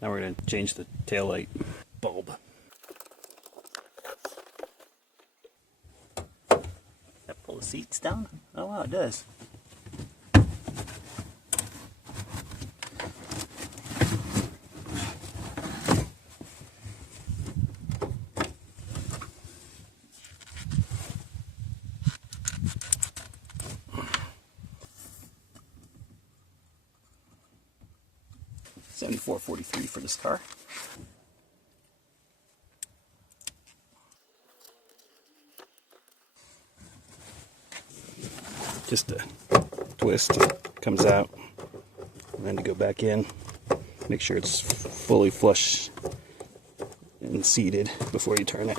Now we're going to change the taillight bulb. That pull the seats down? Oh wow, it does. $74.43 for this car. Just a twist, comes out, and then to go back in, make sure it's fully flush and seated before you turn it.